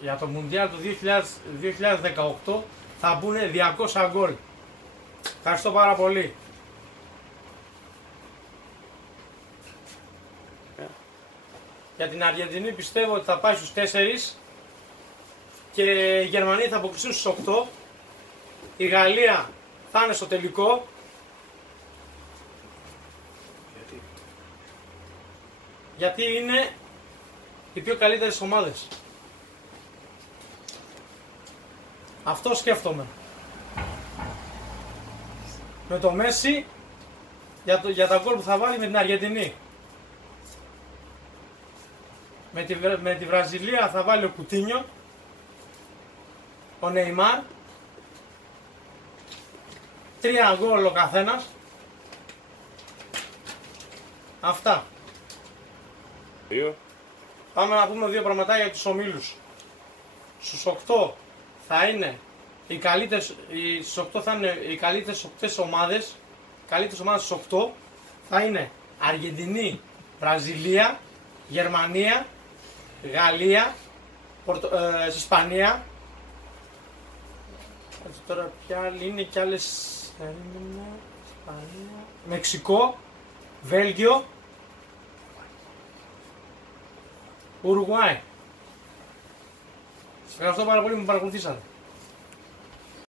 Για το Μουντιάλ του 2018 θα μπουν 200 γκολ. Ευχαριστώ πάρα πολύ. Για την Αργεντινή πιστεύω ότι θα πάει στους 4 και οι Γερμανοί θα αποκλειστούν στους 8. Η Γαλλία θα είναι στο τελικό. Γιατί είναι οι πιο καλύτερες ομάδες. Αυτό σκέφτομαι. Με το Μέση για τα γκολ που θα βάλει με την Αργεντινή. Με τη Βραζιλία θα βάλει ο Κουτίνιο, ο Νεϊμάρ, 3 γκολ ο καθένας. Αυτά. Πάμε να πούμε 2 πραγματάκια για τους ομίλους. Στους 8 θα είναι οι καλύτερες, στους 8 θα είναι οι καλύτερες 8 ομάδες. Οι καλύτερες ομάδες στους 8 θα είναι Αργεντινή, Βραζιλία, Γερμανία, Γαλλία, Ισπανία. Τώρα ποια άλλη είναι και άλλες. Ισπανία, Μεξικό, Βέλγιο, Ουρουγουάη. Σας ευχαριστώ πάρα πολύ που με παρακολουθήσατε.